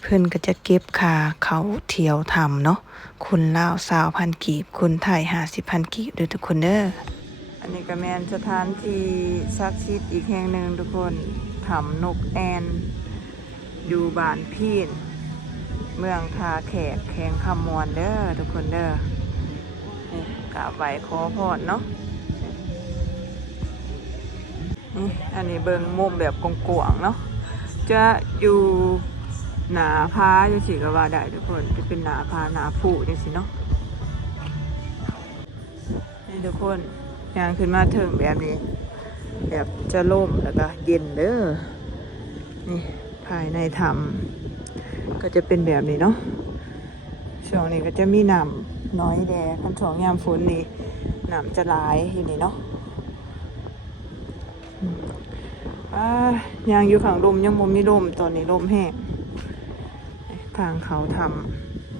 เพิ่นก็จะเก็บค่าเขาเที่ยวทำเนาะคนลาวสาวพันกีบ คนไทยห้าสิบพันกีบด้วยทุกคนเด้ออันนี้ก็แมนสถานที่ศักดิ์สิทธิ์อีกแห่งหนึ่งทุกคนถำนกแอนอยู่บ้านพีนเมืองทาแขกแขงคำมวนเด้อทุกคนเด้อนี่กราบไหวขอพรเนาะนี่อันนี้เบิงมุมแบบกลวงๆเนาะจะอยู่ หนาพาจังสิก็ว่าได้ทุกคนจะเป็นหนาพาหนาผูจังสิเนาะนี่ทุกคนยางขึ้นมาถึงแบบนี้ แบบจะล่มแล้วก็เย็นเด้อนี่ภายในถ้ำก็จะเป็นแบบนี้เนาะช่วงนี้ก็จะมีน้ำน้อยแดดคันช่วงยามฝนนี่น้ำจะหลายอยู่นี่เนาะอ่ายางอยู่ข้างลมยังบ่มีลมตอนนี้ลมแห้ง ทางเขาท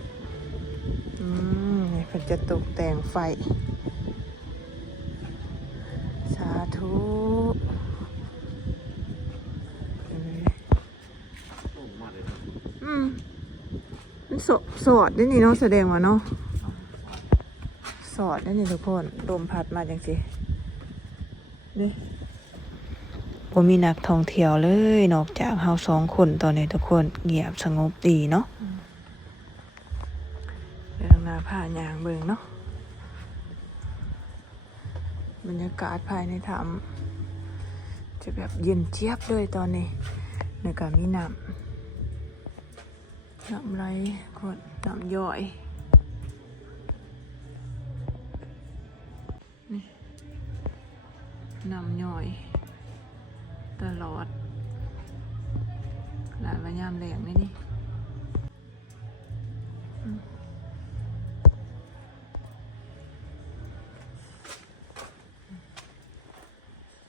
ำอืมเพิ่นจะตกแต่งไฟ สาธุอืมอืมมันสสอดได้นี่เนาะแสดงว่าเนาะสอดได้นี่ทุกคนลมพัดมาจังสินี่ ผมมีนักท่องเที่ยวเลย นอกจากเฮาสองคนตอนนี้ทุกคนเงียบสงบดีเนาะเรื่องนาผ้ายางเบิงเนาะบรรยากาศภายในถ้ำจะแบบเย็นเจี๊ยบเลยตอนนี้แล้วก็มีน้ำน้ำไรกดน้ำย่อยน้ำย่อย อดหลายวันยามแรงนี่นี่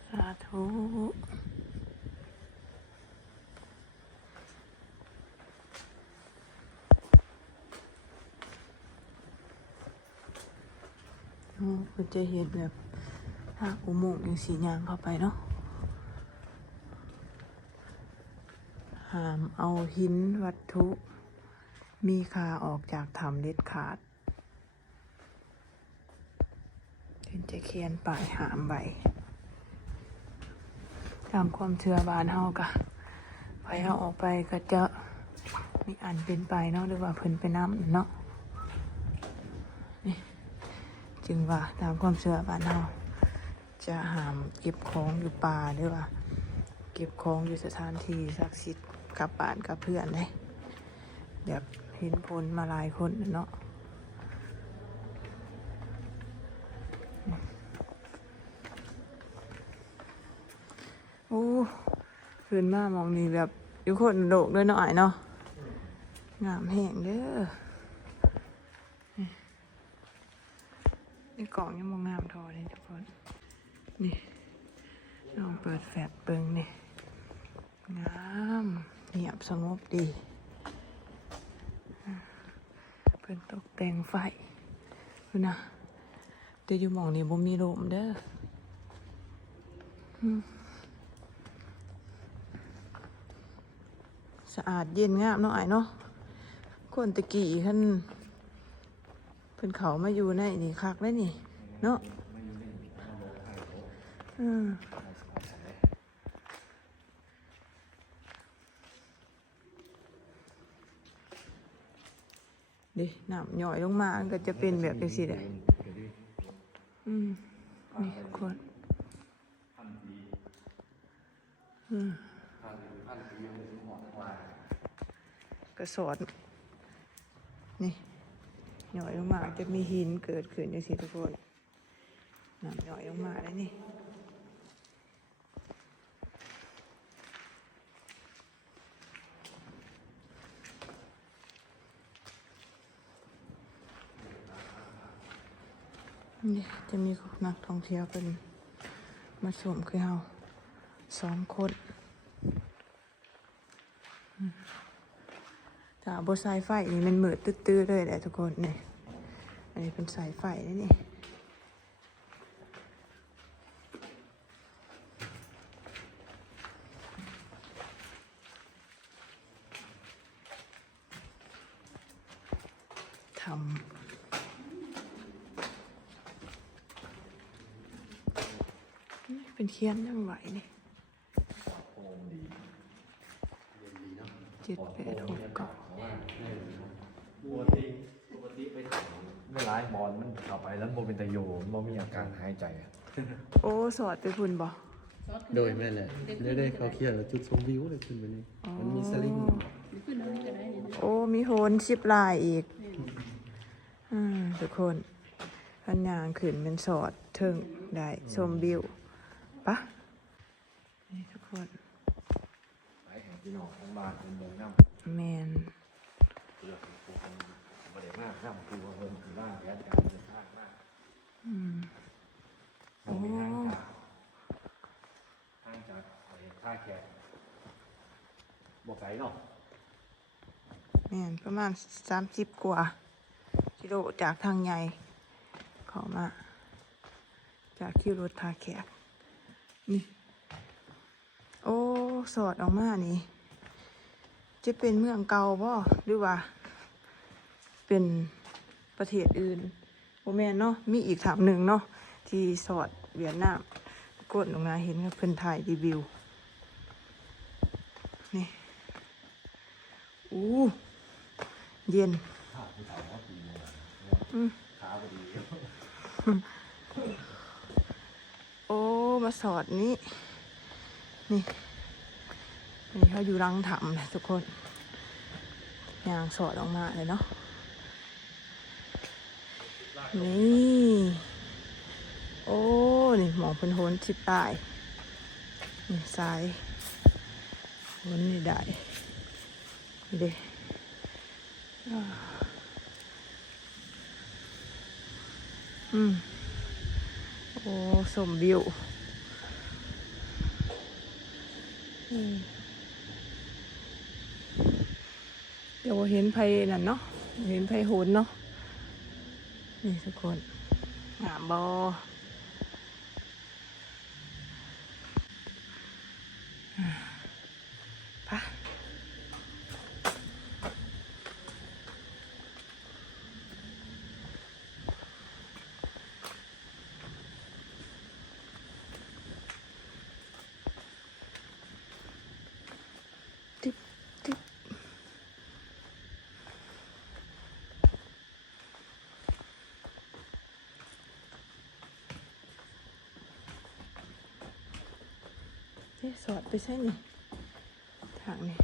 สาธุโอ้ก็จะเห็นแบบหากอุโมงค์ยังสียางเข้าไปเนาะ หามเอาหินวัตถุ มีคาออกจากถ้ำเด็ดขาดเพิ่นจะเขียนป้ายหามใบตามความเชื่อบานเฮากะไปเอาออกไปก็จะมีอันเป็นไปเนาะหรือว่าเพิ่นไปน้ำเนาะจึงว่าตามความเชื่อบ้านเราจะห้ามเก็บของอยู่ป่าหรือว่า เก็บของอยู่สถานที่ศักดิ์สิทธิ์ กับบ้านกับเพื่อนเลยแบบเห็นพลมาหลายคนเนาะโอ้คืนมามองนี่แบบอยู่คนโดกด้วยเนาะไอ้ายเนาะงามแห้งเด้อนี่กล่องยังมองงามทอเลยทุกคน นี่ลองเปิดแฟลชเบิงนี่ งาม เงียบสงบดีเพิ่นตกแต่งไฟดูนะแต่อยู่หมองนี้บ่มีลมเด้ออืมสะอาดเย็นงามเนาะไอ้ายเนาะคนตะกี้ขึ้นเพิ่นเขามาอยู่ในนี่คักได้นี่ เนาะอืม ดิน้ำย่อยลงมามันก็จะเป็นแบบนี้สิแหละอืมนี่คนอืมกระสอนนี่หน่อยลงมาจะมีหินเกิดขึ้นในสิทุกคนน้ำหน่อยลงมาแล้วนี่ นี่จะมีนักท่องเที่ยวเป็นมาชมคือเฮาสองคนอืมถ้าบนสายไฟนี่มันมืดตื้อๆเลยแหละทุกคนนี่อันนี้เป็นสายไฟนี่นี่ำนี่เป็นเคียนยังไหวนี่โอมดีเรียนดีเนาะเจ็ดแปดหกเก้าเพราะว่าแน่เลยเนาะปกติปกติไปถามเวลาบอลมันเข้าไปแล้วโมเป็นตะโยมันบ่มีอาการหายใจอะโอ้สอดไปพุ่นบ่โดยแม่แหละเรื่อยๆเขาเขียนจุดชมวิวเลยขึ้นไปนี่มันมีสลิงขึ้นเอานี่ก็ได้นี่นะโอ้มีโหนชิบลายอีกอืมทุกคนพันยางขึ้นเป็นสอดเทิงได้ชมวิว ปะนี่ทุกคนไปแห่งพี่น้องของบ้านเป็นเมืองน้ำแมนเลือกเป็นผู้คนประเด็นมากน้ำคือว่าเพิ่มคือว่าแผนการเดินทางมากอืมมันมีทางจากทางจากไปท่าแขกบอกไก่เนาะแมนประมาณสามสิบกว่ากิโลจากทางใหญ่เข้ามาจากคิวรถทาแขก นี่ โอ้ สอดออกมานี่ จะเป็นเมืองเก่าบ่หรือว่า เป็นประเทศอื่นโอแมนเนาะ มีอีกถามหนึ่งเนาะ ที่สอดเวียดนามกดลงมาเห็นกับเพิ่นถ่ายรีวิว นี่ อู้ เย็นข้าวผู้สาวว่าปีนึงอะอืม ขาพอดี โอ้ มาสอดนี้ นี่นี่เขาอยู่รังถ้ำนะทุกคนยางสอดออกมาเลยเนาะ นี่ โอ้ นี่หมองเป็นโหนชิดใต้นี่ซ้ายโหนนี่ได้เด้ออืม โอ้สมวิวเดี๋ยวเห็นไผนั่นเนาะเห็นไผโหนเนาะนี่ทุกคนงามบอ สอดไปใช่นี่ทางนี่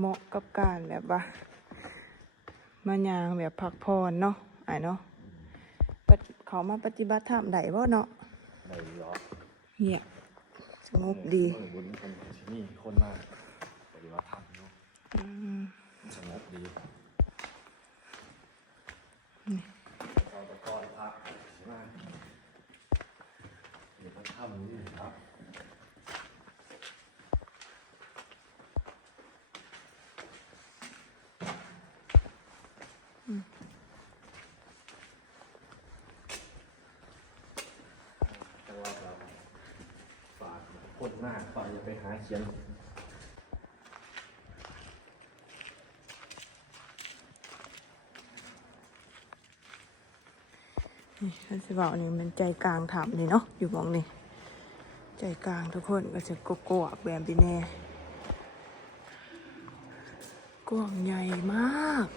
เหมาะกับการแบบว่า มายางแบบพักผ่อนเนาะไอ้ายเนาะปฏิเขามาปฏิบัติธรรมได้บ่เนาะในยอเงียบสงบดีเมืองบุญคนที่นี่คนมากปฏิบัติธรรมเนาะอืมสงบดีเราตะกอนพระใช่ไหมเดี๋ยวพระถ้ำนี่ครับแต่ว่าเราฝากคนมากฝากอย่าไปหาเขียน นี่ฉันสิบอกนี่มันใจกลางถามนี่เนาะอยู่มองนี่ใจกลางทุกคนก็จะโกโก้แบบพี่แน่กว้างใหญ่มาก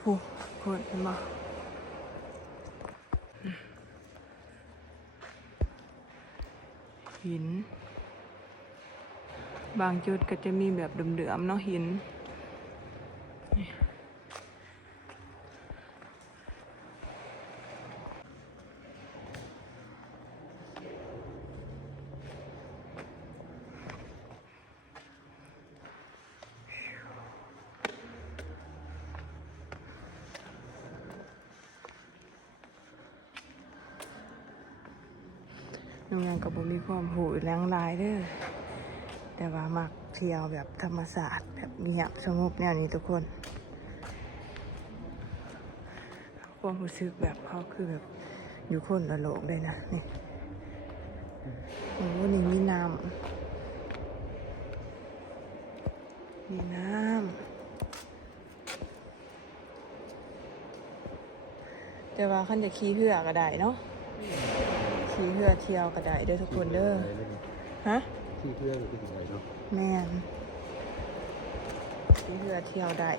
โอ้คนเห็นบ่หิน บางจุดก็จะมีแบบเดือมๆเนาะหิน น้องยังกับบ่มีความหูแรงลายเด้อแต่ว่ามักเที่ยวแบบธรรมศาสตร์แบบเงียบสงบแนวนี้ทุกคนความรู้สึกแบบเขาคือแบบอยู่คนละโลกเลยนะนี่โอ้นี่มีน้ำมีน้ำแต่ว่าขั้นจะขี่เหือก็ได้เนาะ ขี่เหือเที่ยวก็ได้เด้อทุกคนเด้อฮะที่เพื่อนเป็นยังไงเนาะแม่นขี่เหือเที่ยวได้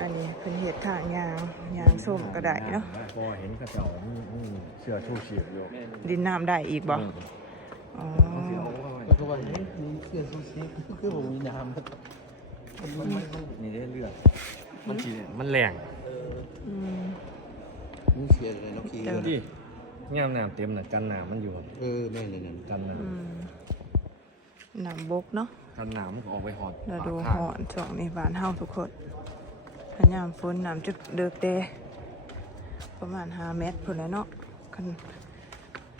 อันนี้เพิ่นเห็ดทางยางยางส้มก็ได้เนาะพอเห็นก็จะเอามีมีเสื้อชูชีพอยู่ดินน้ำได้อีกบ่อ๋อแล้วก็ว่าเฮ้ยมีเสื้อซูชิคือผมมีน้ำนะครับมันมันมันมันนี่ได้เลือดมันสีมันแรงอืมมีเสียอะไรเนาะขี้เออดิ งามน้ำเต็มน่ะกันน้ำมันอยู่เออแม่นเลยนั่นกันน้อืมน้ำบกเนาะำกันน้ำมันก็ออกไปหอดเราดูปหกทางอนช่วงนี้บ้านเฮาทุกคนพยายามฝนน้ำจะเดือกเดประมาณห้าเมตรพุ่นแหล้วเนาะกัน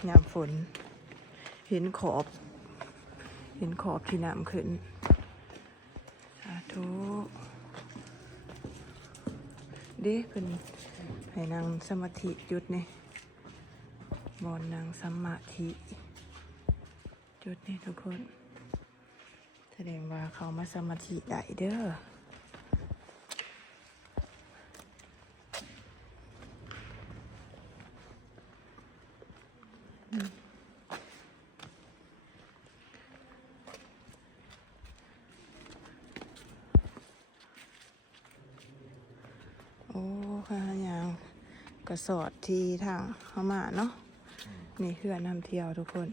ยามฝนเห็นขอบ เห็นขอบที่น้ำขึ้นสาธุเด้เพิ่นให้นางสมาธิจุดนี่ บอนนางสมาธิ จุดนี่ทุกคน แสดงว่าเขามาสมาธิได้เด้อโอ้ค่ะยังกระสอดที่ทางเข้ามาเนาะ นี่เพื่อนำเที่ยวทุกคน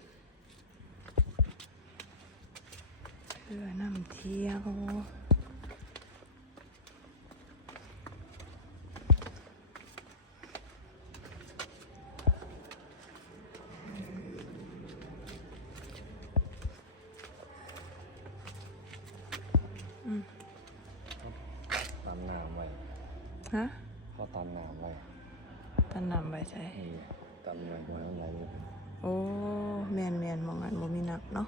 เพื่อนำเที่ยวอืม ตันน้ำไว้ ฮะ ก็ตันน้ำไว้ ตันนำไปใช่ นี่ตันน้ำไว้อะไร โอ้แมนแมนมองอันบ่มีหนักเนาะ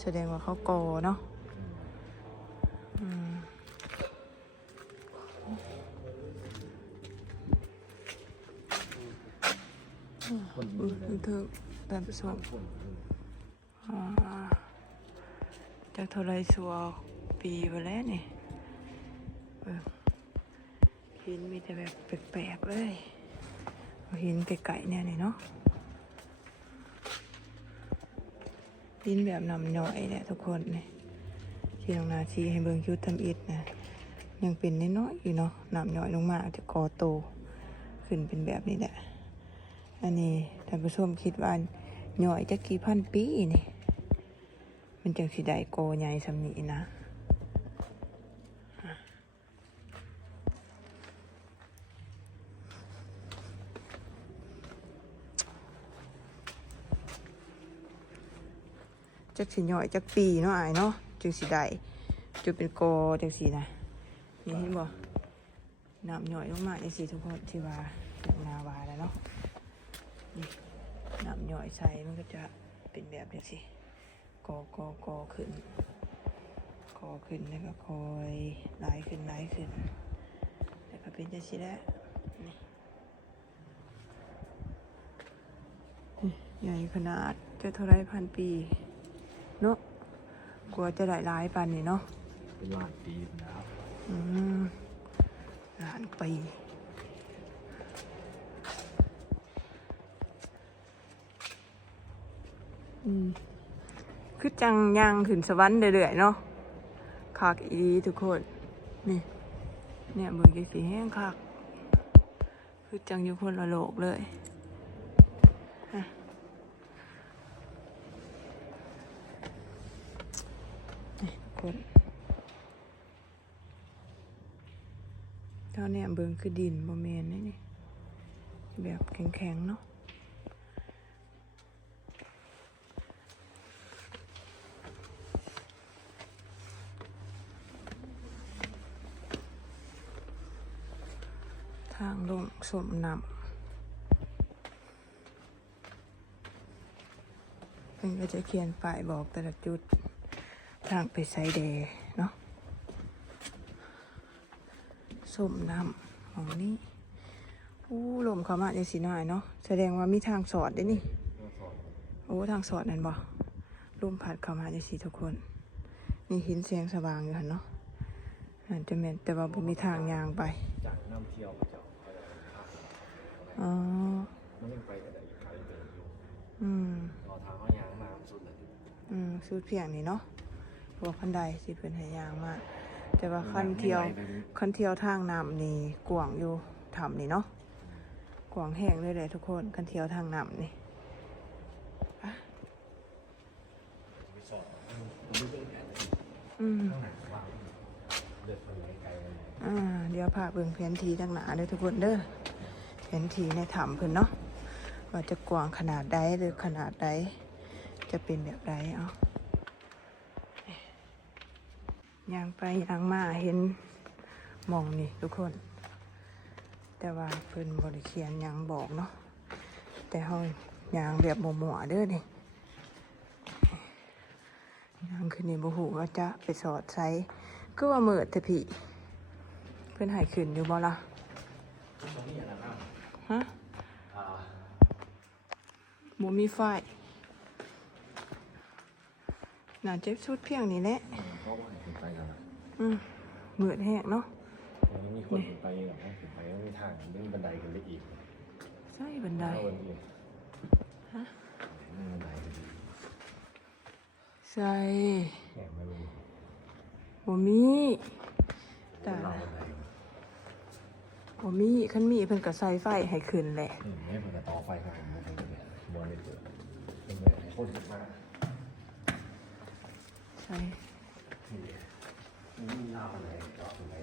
แสดงว่า เขากอเนาะอืมอืมบันทึกท่านผู้ชมคนอ่าจากเท่าไรสัวปีไปแล้วนี่เหินมีแต่แบบแปลกๆเลยเหินไก่ๆเนี่ยนี่เนาะ ดินแบบนำย่อยเนี่ยทุกคนเนี่ที่ลงนาชีให้เบิงชุดทำอิดนะยังเป็นน้อยๆอยู่เนาะนำย่อยลงมาจะกอโตขึ้นเป็นแบบนี้แหละอันนี้ท่านผู้ชมคิดว่าย่อยจะกี่พันปีนี่มันจังสิได้โกใหญ่สำนีนะ จักสิย่อยจักปีเนาะอายเนาะจังสิได้จะเป็นโกจังสินะนี่เห็นบ่น้ำย่อยลงมาจังสิทุกคนที่ว่านาวาแล้วเนาะนี่น้ำย่อยใส่มันก็จะเป็นแบบจังสิกอกอกอขึ้นกอขึ้นแล้วก็คอยไหลขึ้นไหลขึ้นแล้วก็เป็นจังสิแล้วนี่นี่ใหญ่ขนาดจะเท่าไรพันปี เนาะกลัวจะได้ร้ายปันนี่เนาะเป็นล้านปีนะครับอืมล้านปีอืมคือจังย่างขึ้นสวรรค์เรื่อยๆเนาะคักอีดีทุกคนนี่เนี่ยเบิ่งจังสีแห้งคักคือจังอยู่คนละโลกเลยฮะ คนเท่าเนี่เบิงคือดินบเมนนี่นี่ แบบแข็งๆเนาะทางลงสมนำพิ่นก็จะเขียนป้ายบอกแต่ละจุด ทางไปไซเดย์เนาะส้มน้ำของนี้อู้ลมเขามาในสีหน่อยเนาะแสดงว่ามีทางสอดได้นี่โอ้ทางสอดนั่นบ่ลมพัดเข้ามาในสีทุกคนนี่หินเสียงสว่างอยู่หันเนาะนั่นจะแม่นแต่ว่าบ่มีทางยางไปจากน้ำเที่ยวเจ้าไปเลยครับอ๋อมันยังไปกันได้อีกไกลเติมอยู่อืมรอทางเขายางน้ำสุดเลยอืมสุดเพียงนี่เนาะเพราะ ว่าคันใดสิเพิ่นให้ยางมาก แต่ว่าคันเที่ยวคันเที่ยวทางน้ำนี่กว้างอยู่ถ้ำนี่เนาะกว้างแห้งเลยเลยทุกคนคันเที่ยวทางน้ำนี่อะไปสอดผมไม่เป็นแผนเลยอืมข้างหน้าว่างเลือดมันไหลไกลไปไหนอ่าเดี๋ยวพาเบิ่งแผนที่ทางหนาเด้อทุกคนเด้อแผนที่ในถ้ำเพิ่นเนาะว่าจะกว้างขนาดใดหรือขนาดใดจะเป็นแบบใดเอา ยางไปย่างมาเห็นมองนี่ทุกคน แต่ว่าเพิ่นบริเขียนยังบอกเนาะแต่เฮายางแบบหมัวๆเด้อนี่ย่างขึ้นนี่บ่ฮู้ว่าจะไปสอดไสคือว่าเมืดแต่พี่เพิ่นหายขึ้นอยู่บ่ล่ะฮะอ่าบ่มีไฟ น่าเจ็บสุดเพียงนี้แหละเพราะว่าขึ้นไปกันนะอืมมืดแฮกเนาะยังมีคนขึ้นไปหรอกขึ้นไปไม่มีทางเรื่องบันไดขึ้นไปอีกใช่บันไดเอาวันนี้ฮะเรื่องบันไดขึ้นไปใช่แหมไม่รู้บ่มีแต่เราบันไดบ่มีคันมีเพิ่นก็ใส่ไฟให้ขึ้นแหละอืมไม่เพิ่งจะต่อไฟครับผมไม่เพิ่งจะแบบบอลไม่เกิดเป็นแบบให้คนขึ้นมา ใช่ที่นี่มีลาวอะไรต่อขึ้นไป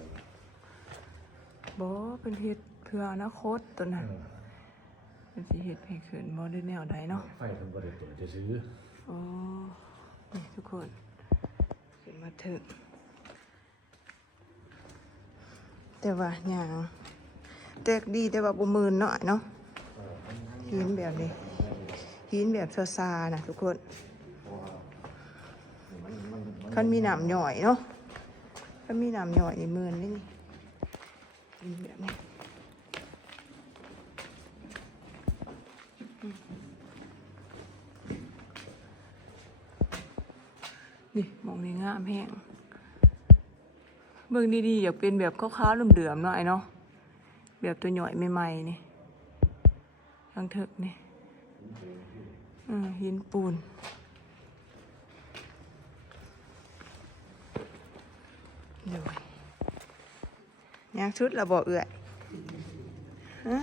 บ่เพิ่นเฮ็ดเพื่ออนาคตตัวนั้นเพิ่นสิเฮ็ดให้ขึ้นบ่ได้แนวใดเนาะไฟเป็นบริเปิดจะซื้อโอ้นี่ทุกคนขึ้นมาถึงแต่ว่าอย่างแตกดีแต่ว่าบ่มืนเนาะเนาะหินแบบนี้หินแบบซาๆนะทุกคน คันมีหนามหน่อยเนาะคันมีหนามหน่อยในี่มืนนี่นี่แบบนี้นี่มองในี่งามแห้งเบิ่งดีๆอยากเป็นแบบขาวๆเดือมๆเนาะไอ้เนาะแบบตัวหน่อยใหม่ๆนี่ทางเถิกนี่อืมหินปูน เดี๋ยวอยางชุดระบอกเอื่อยฮะ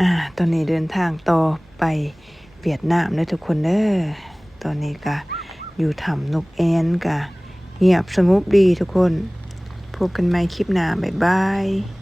อ่า ตอนนี้เดินทางต่อไปเวียดนามเลยทุกคนเด้อ ตอนนี้ก็อยู่ถ้ำนกแอนกะเงียบสงบดีทุกคน พบกันใหม่คลิปหน้า บ๊ายบาย